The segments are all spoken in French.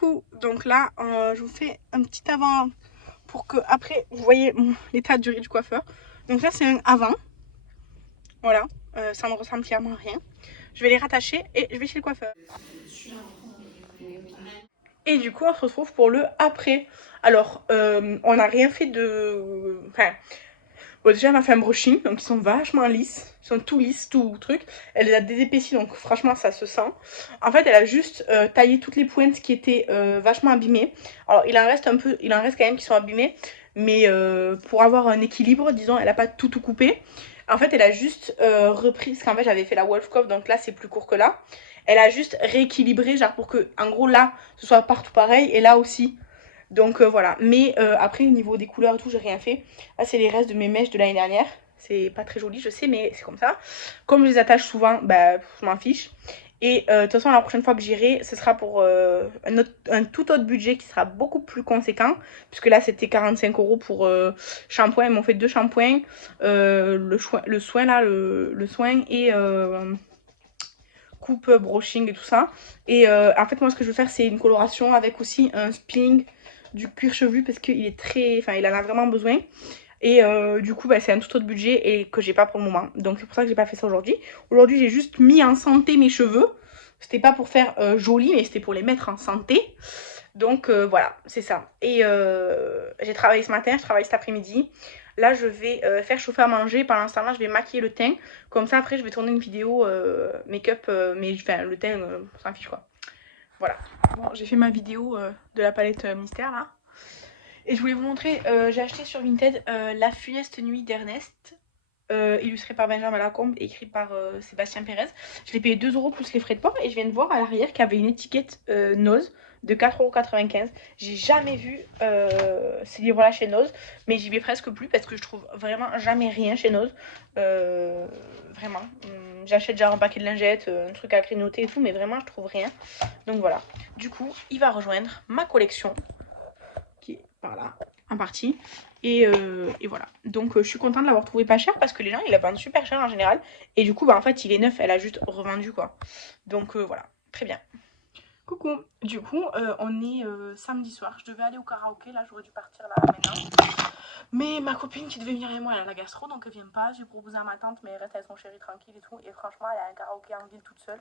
Coucou, donc là je vous fais un petit avant pour que après vous voyez l'état du riz du coiffeur. Donc là c'est un avant, voilà, ça ne ressemble clairement à rien. Je vais les rattacher et je vais chez le coiffeur. Et du coup on se retrouve pour le après. Alors on n'a rien fait de... Enfin, bon, déjà elle m'a fait un brushing, donc ils sont vachement lisses, ils sont tout lisses, tout truc. Elle les a désépaissis, donc franchement ça se sent. En fait elle a juste taillé toutes les pointes qui étaient vachement abîmées. Alors il en reste un peu, il en reste quand même qui sont abîmées, mais pour avoir un équilibre, disons, elle a pas tout coupé. En fait elle a juste repris, parce qu'en fait j'avais fait la Wolf Cuff, donc là c'est plus court que là. Elle a juste rééquilibré, genre pour que, en gros là, ce soit partout pareil, et là aussi. Donc voilà, mais après au niveau des couleurs et tout, j'ai rien fait. Là c'est les restes de mes mèches de l'année dernière. C'est pas très joli, je sais, mais c'est comme ça. Comme je les attache souvent, bah je m'en fiche. Et de toute façon la prochaine fois que j'irai, ce sera pour un tout autre budget qui sera beaucoup plus conséquent. Puisque là c'était 45 € pour shampoing, ils m'ont fait 2 shampoings, le soin là, le soin et coupe, brushing et tout ça. Et en fait moi ce que je veux faire c'est une coloration avec aussi un spinning du cuir chevelu parce qu'il est très, enfin il en a vraiment besoin. Et du coup bah, c'est un tout autre budget et que j'ai pas pour le moment, donc c'est pour ça que j'ai pas fait ça aujourd'hui. Aujourd'hui j'ai juste mis en santé mes cheveux, c'était pas pour faire joli mais c'était pour les mettre en santé. Donc voilà, c'est ça. Et j'ai travaillé ce matin, je travaille cet après-midi. Là je vais faire chauffer à manger, pendant ce temps-là je vais maquiller le teint. Comme ça après je vais tourner une vidéo make-up, mais enfin le teint on s'en fiche quoi. Voilà. Bon, j'ai fait ma vidéo de la palette mystère là. Et je voulais vous montrer, j'ai acheté sur Vinted La funeste nuit d'Ernest, illustré par Benjamin Lacombe et écrit par Sébastien Pérez. Je l'ai payé 2 € plus les frais de port et je viens de voir à l'arrière qu'il y avait une étiquette Nose de 4,95 €. J'ai jamais vu ces livres-là chez Nose, mais j'y vais presque plus parce que je trouve vraiment jamais rien chez Nose. Vraiment. J'achète genre un paquet de lingettes, un truc à grignoter et tout, mais vraiment je trouve rien. Donc voilà. Du coup, il va rejoindre ma collection qui est par là, en partie. Et voilà. Donc je suis contente de l'avoir trouvé pas cher parce que les gens ils la vendent super cher en général. Et du coup, bah en fait, il est neuf, elle a juste revendu quoi. Donc voilà, très bien. Coucou, du coup, on est samedi soir. Je devais aller au karaoké, là j'aurais dû partir là maintenant. Mais ma copine qui devait venir avec moi, elle a la gastro donc elle vient pas. J'ai proposé à ma tante, mais elle reste avec son chéri tranquille et tout. Et franchement, elle a un karaoké en ville toute seule.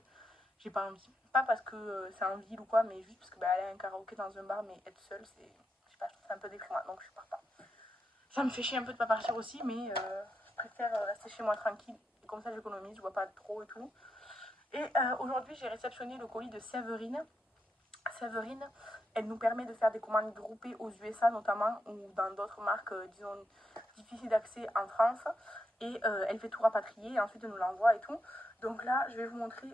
J'ai pas envie. Pas parce que c'est en ville ou quoi, mais juste parce que bah, elle a un karaoké dans un bar, mais être seule, c'est. Je sais pas, je trouve ça un peu déprimant donc je suis pas. Ça me fait chier un peu de pas partir aussi, mais je préfère rester chez moi tranquille. Et comme ça, j'économise, je vois pas trop et tout. Et aujourd'hui, j'ai réceptionné le colis de Séverine. Séverine, elle nous permet de faire des commandes groupées aux USA notamment, ou dans d'autres marques, disons, difficiles d'accès en France. Et elle fait tout rapatrier et ensuite elle nous l'envoie et tout. Donc là, je vais vous montrer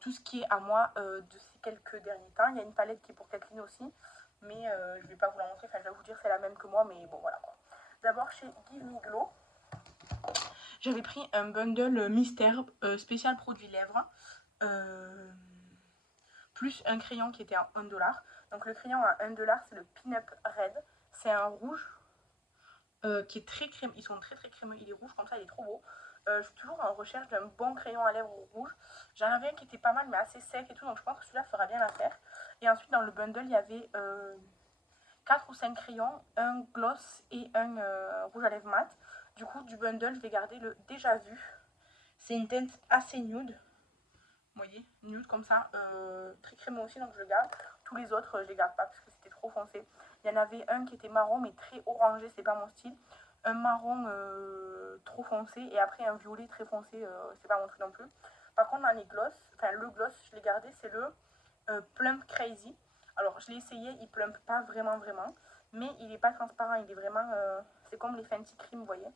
tout ce qui est à moi de ces quelques derniers temps. Il y a une palette qui est pour Kathleen aussi, mais je ne vais pas vous la montrer, enfin je vais vous dire c'est la même que moi, mais bon voilà quoi. D'abord chez Give Me Glow, j'avais pris un bundle mystère spécial produit lèvres, plus un crayon qui était à 1 $. Donc le crayon à 1 $, c'est le Pin-Up Red, c'est un rouge qui est très crémeux, ils sont très crémeux, il est rouge comme ça, il est trop beau. Je suis toujours en recherche d'un bon crayon à lèvres rouge. J'en avais un qui était pas mal mais assez sec et tout, donc je pense que celui-là fera bien l'affaire. Et ensuite dans le bundle il y avait 4 ou 5 crayons, un gloss et un rouge à lèvres mat. Du coup du bundle je vais garder le déjà vu. C'est une teinte assez nude. Vous voyez, nude comme ça, très crémeux aussi donc je le garde. Tous les autres je les garde pas parce que c'était trop foncé. Il y en avait un qui était marron mais très orangé, c'est pas mon style. Un marron trop foncé et après un violet très foncé, c'est pas mon truc non plus. Par contre dans les gloss, enfin le gloss je l'ai gardé, c'est le Plump Crazy. Alors je l'ai essayé, il plump pas vraiment mais il est pas transparent, il est vraiment, c'est comme les Fenty Cream vous voyez.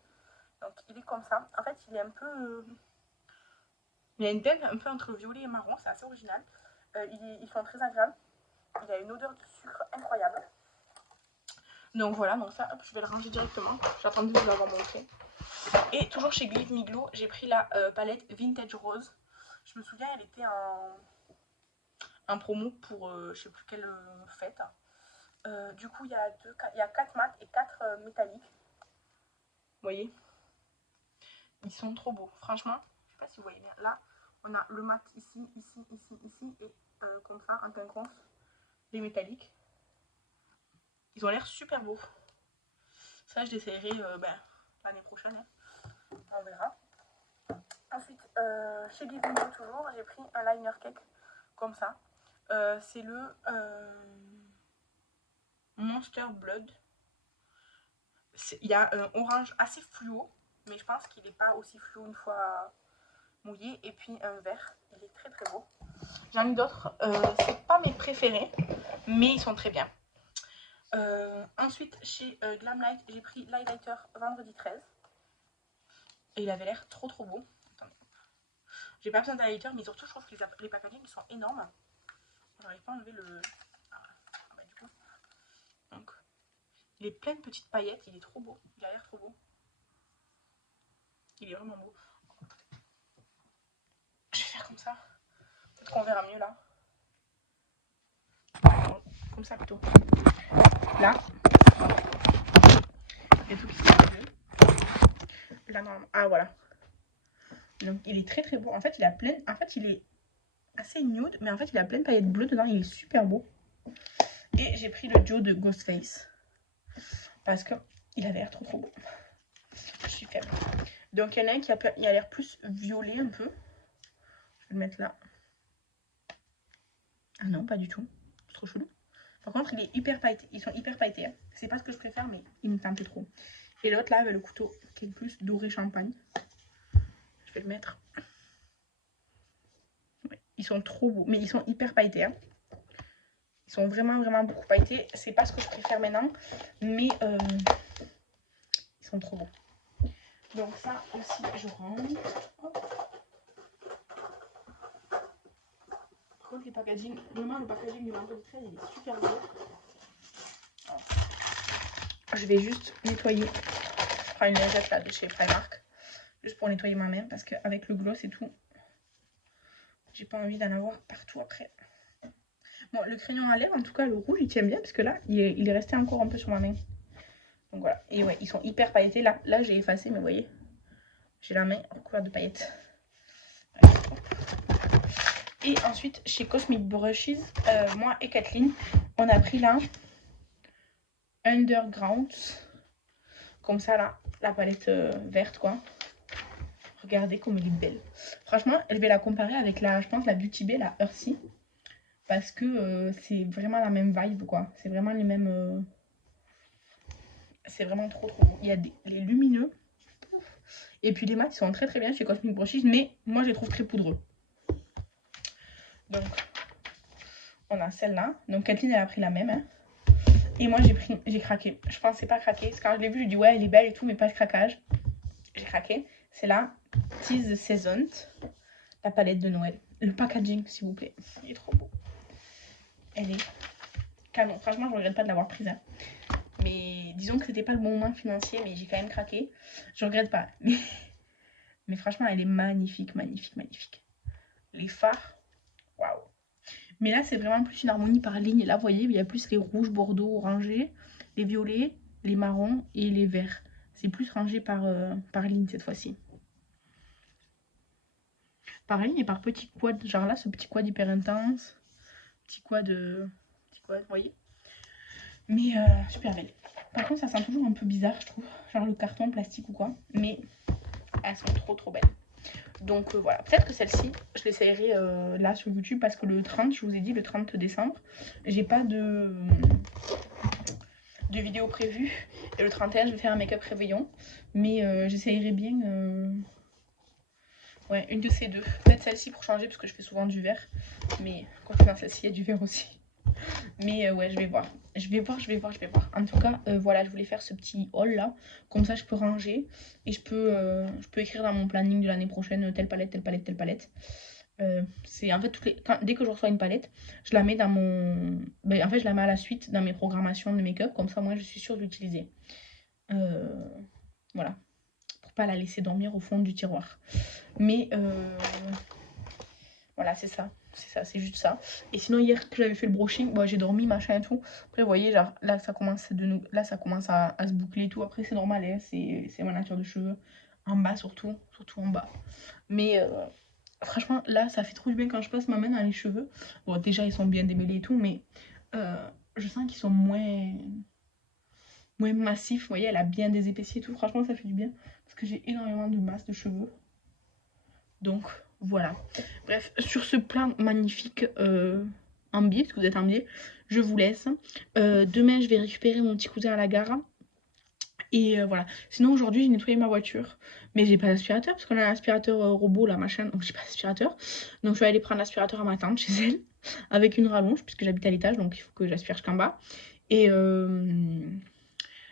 Donc il est comme ça, en fait il est un peu, il a une teinte un peu entre violet et marron, c'est assez original. Ils sont très agréables, il a une odeur de sucre incroyable. Donc voilà, donc ça, hop, je vais le ranger directement. J'attendais de vous l'avoir montré. Et toujours chez Give Me Glow, j'ai pris la palette Vintage Rose. Je me souviens, elle était en promo pour je sais plus quelle fête. Du coup, il y a 4 mat et 4 métalliques. Vous voyez, ils sont trop beaux. Franchement, je sais pas si vous voyez bien. Là, on a le mat ici, et comme ça, en quinconce. les métalliques. Ils ont l'air super beaux. Ça, je l'essayerai l'année prochaine. Hein. On verra. Ensuite, chez Give Me You toujours, j'ai pris un liner cake comme ça. C'est le Monster Blood. Il y a un orange assez fluo, mais je pense qu'il n'est pas aussi fluo une fois mouillé. Et puis un vert, il est très très beau. J'en ai d'autres, c'est pas mes préférés, mais ils sont très bien. Ensuite, chez Glamlight, j'ai pris l'highlighter vendredi 13. Et il avait l'air trop trop beau. Attendez. J'ai pas besoin d'highlighter, mais surtout, je trouve que les packaging sont énormes. J'arrive pas à enlever le. Du coup. Donc, il est plein de petites paillettes, il est trop beau. Il a l'air trop beau. Il est vraiment beau. Je vais faire comme ça. Peut-être qu'on verra mieux là. Comme ça plutôt. Là. Il y a tout qui se passe. Là, non. Ah, voilà. Donc, il est très très beau. En fait, il a plein. En fait, il est assez nude, mais en fait, il a plein de paillettes bleues dedans. Il est super beau. Et j'ai pris le duo de Ghostface. Parce que il avait l'air trop trop beau. Je suis faible. Donc, il y en a un qui a l'air plus violet un peu. Je vais le mettre là. Ah non, pas du tout. C'est trop chelou. Par contre, il est hyper pailleté. Ils sont hyper pailletés. Hein. C'est pas ce que je préfère, mais il me tentait trop. Et l'autre là, avec le couteau qui est le plus doré champagne. Je vais le mettre. Ouais, ils sont trop beaux. Mais ils sont hyper pailletés. Hein. Ils sont vraiment, vraiment beaucoup pailletés. C'est pas ce que je préfère maintenant. Mais ils sont trop beaux. Donc ça aussi, je range. Par contre, les packaging, vraiment le packaging du manteau de 13, il est super beau. Je vais juste nettoyer. Je prends une lingette là de chez Primark. Juste pour nettoyer moi-même parce qu'avec le gloss et tout, j'ai pas envie d'en avoir partout après. Bon, le crayon à lèvres, en tout cas, le rouge, il tient bien parce que là, il est resté encore un peu sur ma main. Donc voilà. Et ouais, ils sont hyper pailletés. Là j'ai effacé, mais vous voyez, j'ai la main recouverte de paillettes. Et ensuite, chez Cosmic Brushes, moi et Kathleen, on a pris là Underground. Comme ça, là, la palette verte, quoi. Regardez comme elle est belle. Franchement, je vais la comparer avec je pense, la Beauty Bay, la Earthy. Parce que c'est vraiment la même vibe, quoi. C'est vraiment les mêmes... C'est vraiment trop, trop beau. Il y a les lumineux. Et puis les mats, ils sont très, très bien chez Cosmic Brushes. Mais moi, je les trouve très poudreux. Donc, on a celle-là. Donc, Kathleen, elle a pris la même, hein. Et moi, j'ai craqué. Je pensais pas craquer. Quand je l'ai vue, je dis ouais, elle est belle et tout, mais pas de craquage. J'ai craqué. C'est là, Tease Seasoned, la palette de Noël. Le packaging, s'il vous plaît. Il est trop beau. Elle est canon. Franchement, je regrette pas de l'avoir prise. Hein. Mais disons que c'était pas le bon moment financier, mais j'ai quand même craqué. Je regrette pas. Mais franchement, elle est magnifique, magnifique, magnifique. Les fards, waouh. Mais là, c'est vraiment plus une harmonie par ligne. Là, vous voyez, il y a plus les rouges, bordeaux, orangés, les violets, les marrons et les verts. C'est plus rangé par ligne cette fois-ci. Par ligne et par petit quad. Genre là, ce petit quad hyper intense. Petit quad, vous voyez. Mais super belle. Par contre, ça sent toujours un peu bizarre, je trouve. Genre le carton, plastique ou quoi. Mais elles sont trop trop belles. Donc voilà, peut-être que celle-ci, je l'essayerai là sur YouTube parce que le 30, je vous ai dit, le 30 décembre, j'ai pas de vidéo prévue. Et le 31, je vais faire un make-up réveillon. Mais j'essayerai bien ouais, une de ces deux. Peut-être celle-ci pour changer parce que je fais souvent du vert. Mais quand je fais dans celle-ci, il y a du vert aussi. Mais ouais, je vais voir. Je vais voir. En tout cas, voilà, je voulais faire ce petit haul là. Comme ça, je peux ranger. Et je peux écrire dans mon planning de l'année prochaine telle palette, telle palette, telle palette. C'est en fait, dès que je reçois une palette, je la mets dans mon... en fait, je la mets à la suite dans mes programmations de make-up. Comme ça, moi, je suis sûre de l'utiliser. Voilà. Pour pas la laisser dormir au fond du tiroir. Mais voilà, c'est ça. C'est juste ça. Et sinon, hier que j'avais fait le brushing, bon, j'ai dormi, machin et tout. Après, vous voyez, genre, là, ça commence, ça commence à se boucler et tout. Après, c'est normal, hein, c'est ma nature de cheveux. En bas, surtout en bas. Mais franchement, là, ça fait trop du bien quand je passe ma main dans les cheveux. Bon, déjà, ils sont bien démêlés et tout, mais Je sens qu'ils sont moins massifs. Vous voyez, elle a bien des épaissis et tout. Franchement, ça fait du bien. Parce que j'ai énormément de masse de cheveux. Donc, voilà. Bref, sur ce plan magnifique en biais, parce que vous êtes en biais, je vous laisse. Demain, je vais récupérer mon petit cousin à la gare. Et voilà. Sinon, aujourd'hui, j'ai nettoyé ma voiture. Mais j'ai pas d'aspirateur, parce qu'on a un aspirateur robot, là, machin. Donc, j'ai pas d'aspirateur. Donc, je vais aller prendre l'aspirateur à ma tante, chez elle, avec une rallonge, puisque j'habite à l'étage. Donc, il faut que j'aspire jusqu'en bas. Et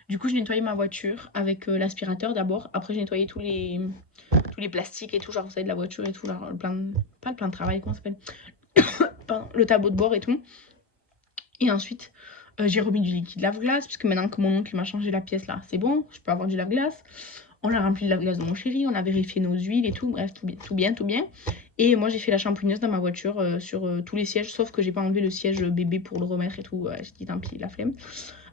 du coup, j'ai nettoyé ma voiture avec l'aspirateur d'abord. Après, j'ai nettoyé tous les plastiques et tout, genre, vous savez, de la voiture et tout. Genre, pas le plan de travail, comment ça s'appelle? Pardon, le tableau de bord et tout. Et ensuite, j'ai remis du liquide lave-glace, puisque maintenant que mon oncle m'a changé la pièce là, c'est bon, je peux avoir du lave-glace. On a rempli le lave-glace de mon chéri, on a vérifié nos huiles et tout, bref, tout bien, tout bien. Et moi, j'ai fait la champouineuse dans ma voiture sur tous les sièges, sauf que j'ai pas enlevé le siège bébé pour le remettre et tout. J'ai dit tant pis, la flemme.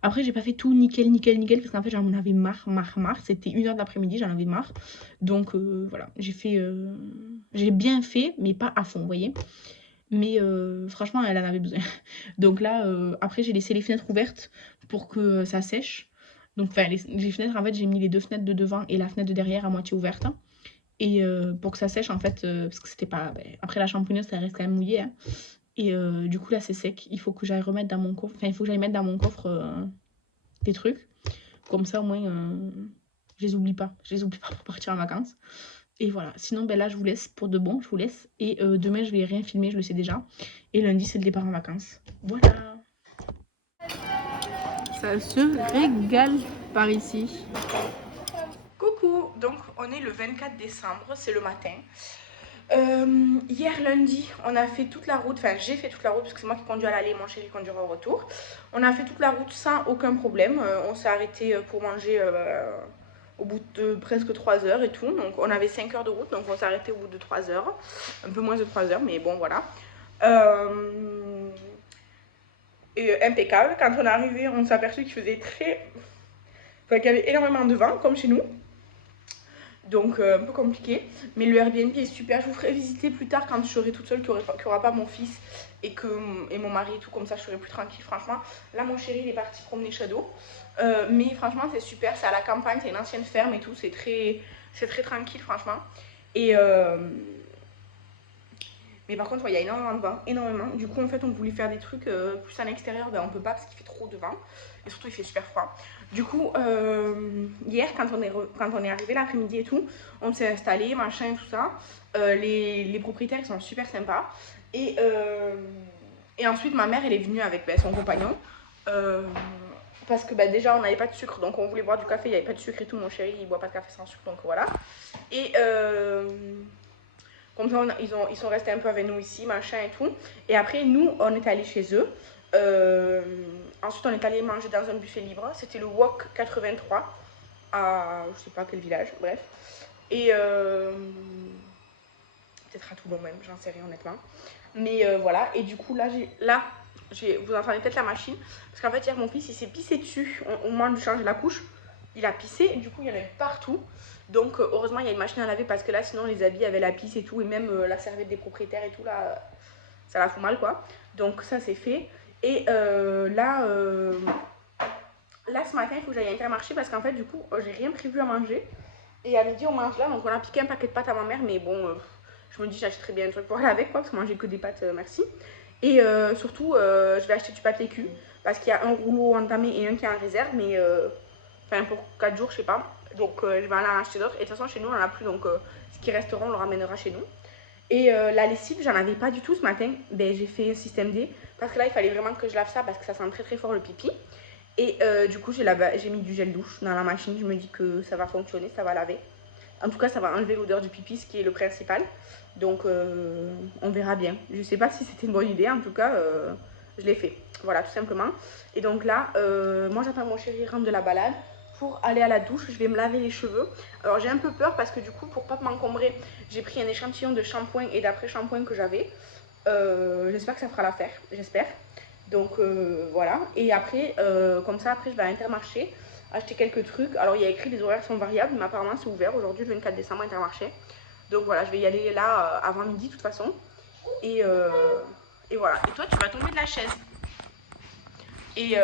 Après, j'ai pas fait tout nickel, parce qu'en fait, j'en avais marre. C'était 1h de l'après-midi, j'en avais marre. Donc voilà, j'ai bien fait, mais pas à fond, vous voyez. Mais franchement, elle en avait besoin. Donc là, après, j'ai laissé les fenêtres ouvertes pour que ça sèche. Donc, enfin, les fenêtres, en fait, j'ai mis les 2 fenêtres de devant et la fenêtre de derrière à moitié ouverte. Et pour que ça sèche, en fait, parce que c'était pas. Après la champouineuse, ça reste quand même mouillé. Hein. Et du coup, là, c'est sec. Il faut que j'aille remettre dans mon coffre. Enfin, il faut que j'aille mettre dans mon coffre des trucs. Comme ça, au moins, je les oublie pas. Je les oublie pas pour partir en vacances. Et voilà. Sinon, ben là, je vous laisse pour de bon. Je vous laisse. Et demain, je vais rien filmer, je le sais déjà. Et lundi, c'est le départ en vacances. Voilà. Ça se régale par ici. Coucou. Donc, on est le 24 décembre. C'est le matin. Hier lundi, on a fait toute la route, enfin j'ai fait toute la route parce que c'est moi qui conduis à l'aller, mon chéri conduira au retour. On a fait toute la route sans aucun problème. On s'est arrêté pour manger au bout de presque 3 heures et tout. Donc on avait 5 heures de route, donc on s'est arrêté au bout de 3 heures. Un peu moins de 3 heures, mais bon voilà. Et impeccable. Quand on est arrivé, on s'est aperçu qu'il faisait Enfin, qu'il y avait énormément de vent, comme chez nous. Donc un peu compliqué, mais le Airbnb est super. Je vous ferai visiter plus tard quand je serai toute seule, qu'il n'y aura pas mon fils et mon mari et tout, comme ça je serai plus tranquille. Franchement, là mon chéri il est parti promener Shadow, mais franchement c'est super, c'est à la campagne, c'est une ancienne ferme et tout, c'est très tranquille franchement. Et mais par contre, il y a énormément de vent, énormément. Du coup, en fait, on voulait faire des trucs plus à l'extérieur, ben on peut pas parce qu'il fait trop de vent. Et surtout, il fait super froid. Du coup, hier, quand on est arrivé l'après-midi et tout, on s'est installé, machin et tout ça. Les propriétaires, ils sont super sympas. Et ensuite, ma mère, elle est venue avec son compagnon. Parce que déjà, on n'avait pas de sucre, donc on voulait boire du café, il n'y avait pas de sucre et tout. Mon chéri, il boit pas de café sans sucre, donc voilà. Et comme ça, ils sont restés un peu avec nous ici, machin et tout. Et après, nous, on est allés chez eux. Ensuite, on est allé manger dans un buffet libre. C'était le Wok 83 à je sais pas quel village, bref. Et peut-être à Toulon même, j'en sais rien honnêtement. Mais voilà, et du coup, vous entendez peut-être la machine. Parce qu'en fait, hier, mon fils, il s'est pissé dessus au moment de changer la couche. Il a pissé et du coup, il y en avait partout. Donc heureusement il y a une machine à laver parce que là sinon les habits avaient la pisse et tout et même la serviette des propriétaires et tout là ça la fout mal quoi. Donc ça c'est fait. Et là ce matin il faut que j'aille à Intermarché parce qu'en fait du coup j'ai rien prévu à manger. Et à midi on mange là donc on a piqué un paquet de pâtes à ma mère mais bon je me dis j'achèterai bien un truc pour aller avec quoi parce que manger que des pâtes merci. Et surtout je vais acheter du papier cul parce qu'il y a un rouleau entamé et un qui est en réserve mais enfin pour 4 jours je sais pas. Donc je vais aller en acheter d'autres. Et de toute façon chez nous on en a plus donc ce qui restera on le ramènera chez nous. Et la lessive j'en avais pas du tout ce matin. Ben j'ai fait un système D parce que là il fallait vraiment que je lave ça parce que ça sent très très fort le pipi. Et du coup j'ai mis du gel douche dans la machine. Je me dis que ça va fonctionner, ça va laver. En tout cas ça va enlever l'odeur du pipi ce qui est le principal. Donc on verra bien. Je sais pas si c'était une bonne idée en tout cas je l'ai fait. Voilà tout simplement. Et donc là moi j'attends mon chéri rentre de la balade pour aller à la douche. Je vais me laver les cheveux. Alors j'ai un peu peur parce que du coup pour pas m'encombrer j'ai pris un échantillon de shampoing et d'après-shampoing que j'avais. J'espère que ça fera l'affaire, j'espère. Donc voilà. Et après comme ça après je vais à Intermarché acheter quelques trucs. Alors il y a écrit les horaires sont variables mais apparemment c'est ouvert aujourd'hui le 24 décembre Intermarché. Donc voilà je vais y aller là avant midi de toute façon. Et voilà. Et toi tu vas tomber de la chaise. Et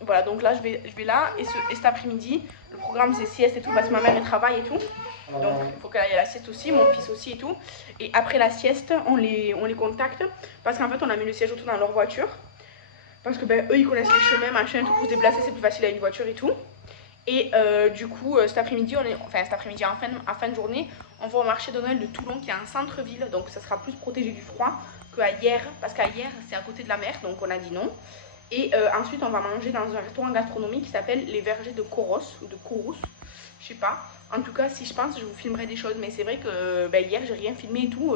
voilà, donc là, je vais là. Et cet après-midi, le programme, c'est sieste et tout, parce que ma mère, elle travaille et tout. Donc, il faut qu'elle aille à la sieste aussi, mon fils aussi et tout. Et après la sieste, on les contacte. Parce qu'en fait, on a mis le siège auto dans leur voiture. Parce que eux, ils connaissent les chemins, machin et tout. Pour se déplacer, c'est plus facile avec une voiture et tout. Et du coup, cet après-midi, en fin de journée, on va au marché de Noël de Toulon, qui est un centre-ville. Donc, ça sera plus protégé du froid qu'à hier. Parce qu'à hier, c'est à côté de la mer. Donc, on a dit non. Et ensuite, on va manger dans un restaurant gastronomique qui s'appelle Les Vergers de Coros ou de Corous. Je sais pas. En tout cas, si je pense, je vous filmerai des choses. Mais c'est vrai que hier, j'ai rien filmé et tout.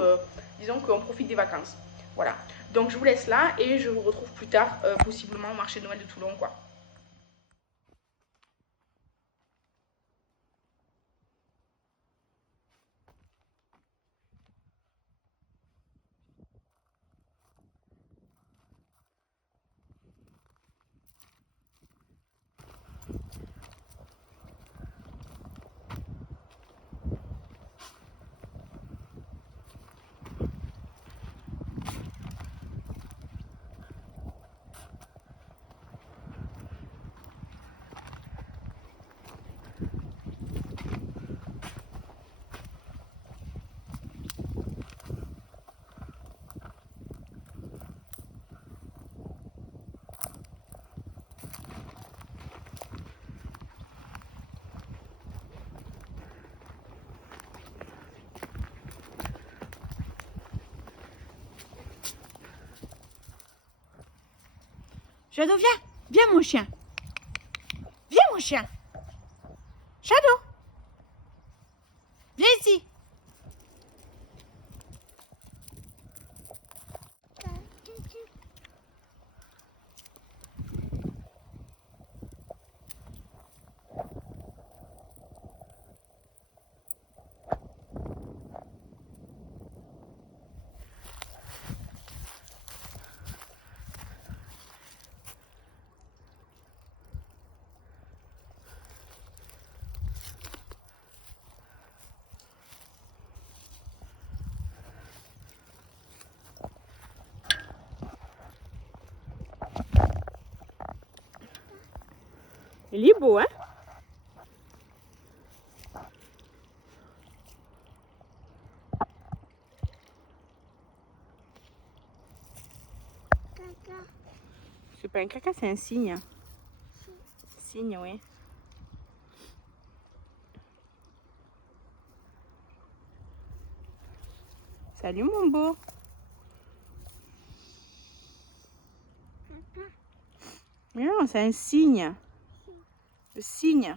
Disons qu'on profite des vacances. Voilà. Donc, je vous laisse là et je vous retrouve plus tard, possiblement au marché de Noël de Toulon, quoi. Shadow, viens. Viens, mon chien. Viens, mon chien. Shadow. Viens ici. Il est beau, hein? C'est pas un caca, c'est un cygne. Cygne, oui. Salut, mon beau. Non, c'est un cygne. Le cygne.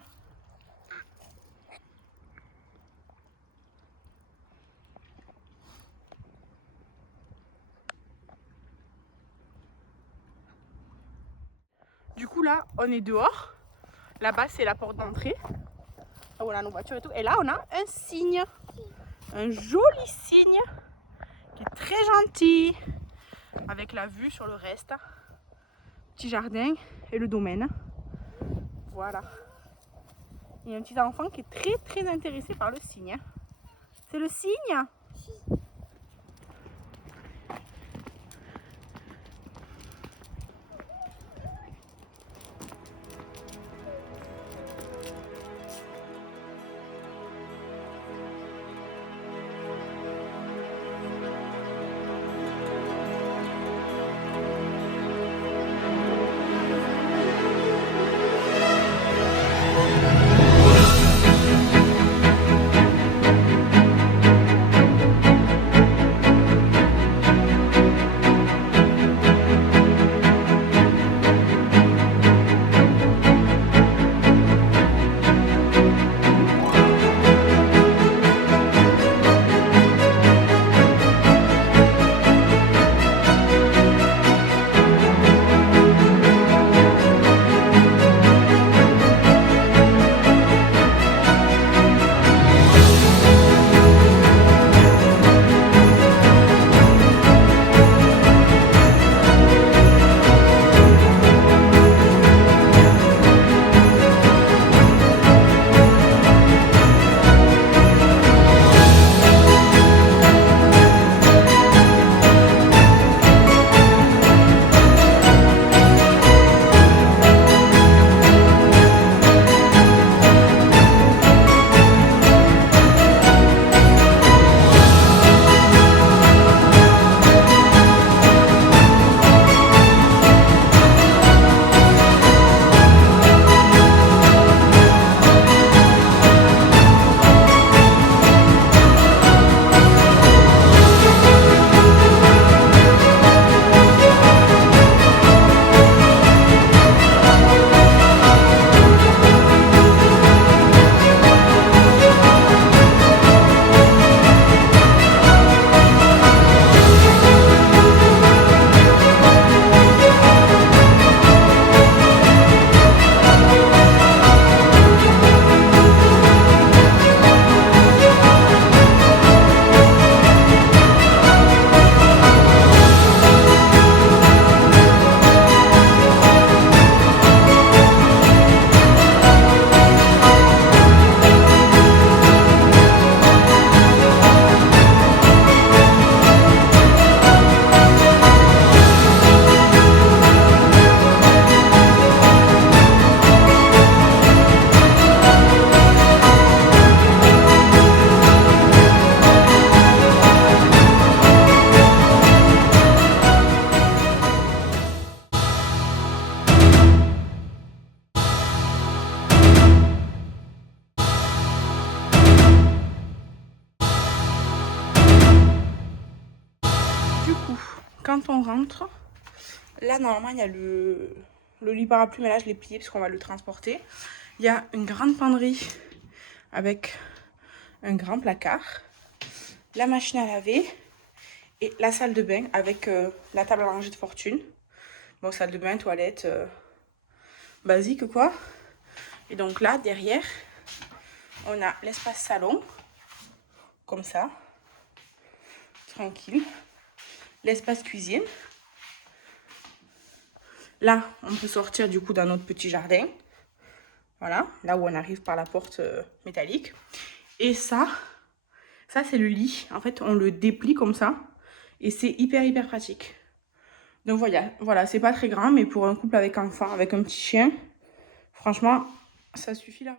Du coup, là, on est dehors. Là-bas, c'est la porte d'entrée. Là, on a nos voitures et tout. Et là, on a un cygne. Un joli cygne qui est très gentil. Avec la vue sur le reste. Petit jardin et le domaine. Voilà. Il y a un petit enfant qui est très très intéressé par le cygne. C'est le cygne? quand on rentre, là normalement il y a le lit parapluie, mais là je l'ai plié parce qu'on va le transporter. Il y a une grande penderie avec un grand placard, la machine à laver et la salle de bain avec la table à langer de fortune. Bon, salle de bain, toilette, basique quoi. Et donc là, derrière, on a l'espace salon, comme ça, tranquille. L'espace cuisine. Là, on peut sortir du coup dans notre petit jardin. Voilà, là où on arrive par la porte métallique. Et ça c'est le lit. En fait, on le déplie comme ça. Et c'est hyper pratique. Donc voilà, c'est pas très grand, mais pour un couple avec enfant, avec un petit chien, franchement, ça suffit là.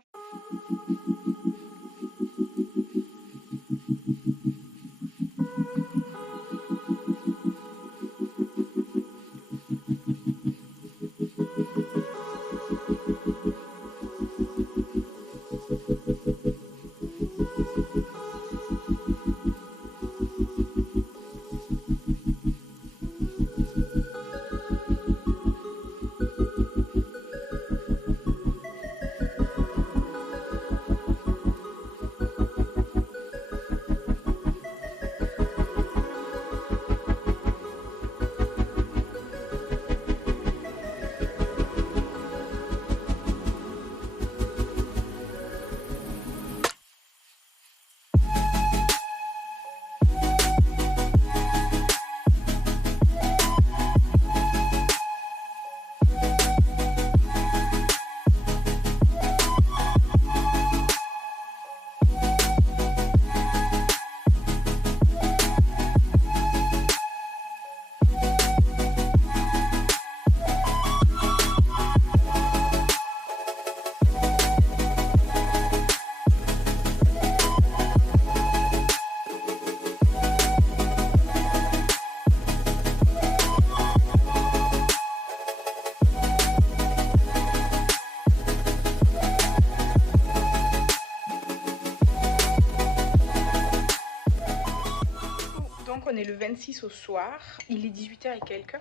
Donc on est le 26 au soir, il est 18h et quelques.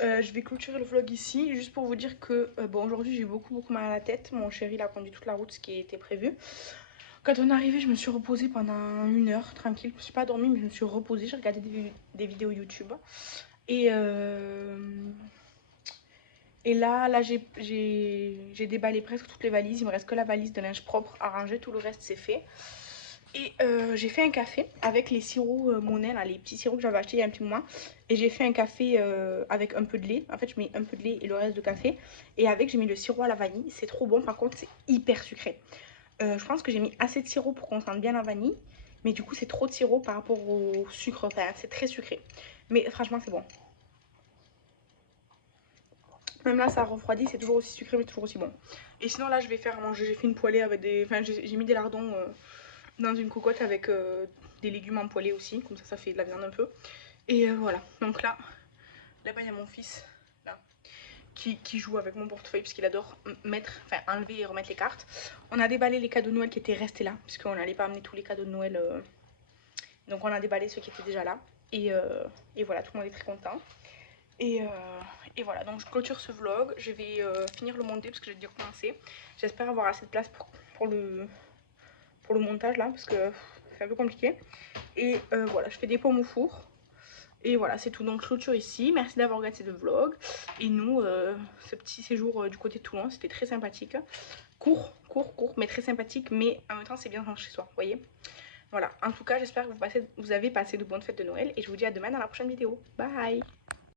Je vais clôturer le vlog ici, juste pour vous dire que bon, aujourd'hui j'ai eu beaucoup mal à la tête. Mon chéri il a conduit toute la route, ce qui était prévu. Quand on est arrivé, je me suis reposée pendant 1 heure, tranquille. Je ne me suis pas dormie, mais je me suis reposée, j'ai regardé des vidéos YouTube. Et là j'ai déballé presque toutes les valises, il me reste que la valise de linge propre à ranger, tout le reste c'est fait. Et j'ai fait un café avec les sirops Monet, là, les petits sirops que j'avais achetés il y a un petit moment. Et j'ai fait un café avec un peu de lait. En fait, je mets un peu de lait et le reste de café. Et avec, j'ai mis le sirop à la vanille. C'est trop bon, par contre, c'est hyper sucré. Je pense que j'ai mis assez de sirop pour qu'on sente bien la vanille. Mais du coup, c'est trop de sirop par rapport au sucre. Enfin, c'est très sucré. Mais franchement, c'est bon. Même là, ça refroidit, c'est toujours aussi sucré, mais toujours aussi bon. Et sinon, là, je vais faire à manger. J'ai fait une poêlée avec des... Enfin, j'ai mis des lardons... dans une cocotte avec des légumes empoilés aussi, comme ça fait de la viande un peu. Et voilà, donc là-bas il y a mon fils là, qui joue avec mon portefeuille puisqu'il adore enlever et remettre les cartes. On a déballé les cadeaux de Noël qui étaient restés là, puisqu'on n'allait pas amener tous les cadeaux de Noël. Donc on a déballé ceux qui étaient déjà là. Et voilà, tout le monde est très content. Et voilà, donc je clôture ce vlog. Je vais finir le monter parce que j'ai déjà commencé. J'espère avoir assez de place pour le montage là, parce que c'est un peu compliqué. Et voilà, je fais des pommes au four. Et voilà, c'est tout. Donc clôture ici. Merci d'avoir regardé ce vlog. Et nous, ce petit séjour du côté de Toulon, c'était très sympathique. Court, mais très sympathique. Mais en même temps, c'est bien chez soi, vous voyez. Voilà, en tout cas, j'espère que vous avez passé de bonnes fêtes de Noël. Et je vous dis à demain dans la prochaine vidéo. Bye!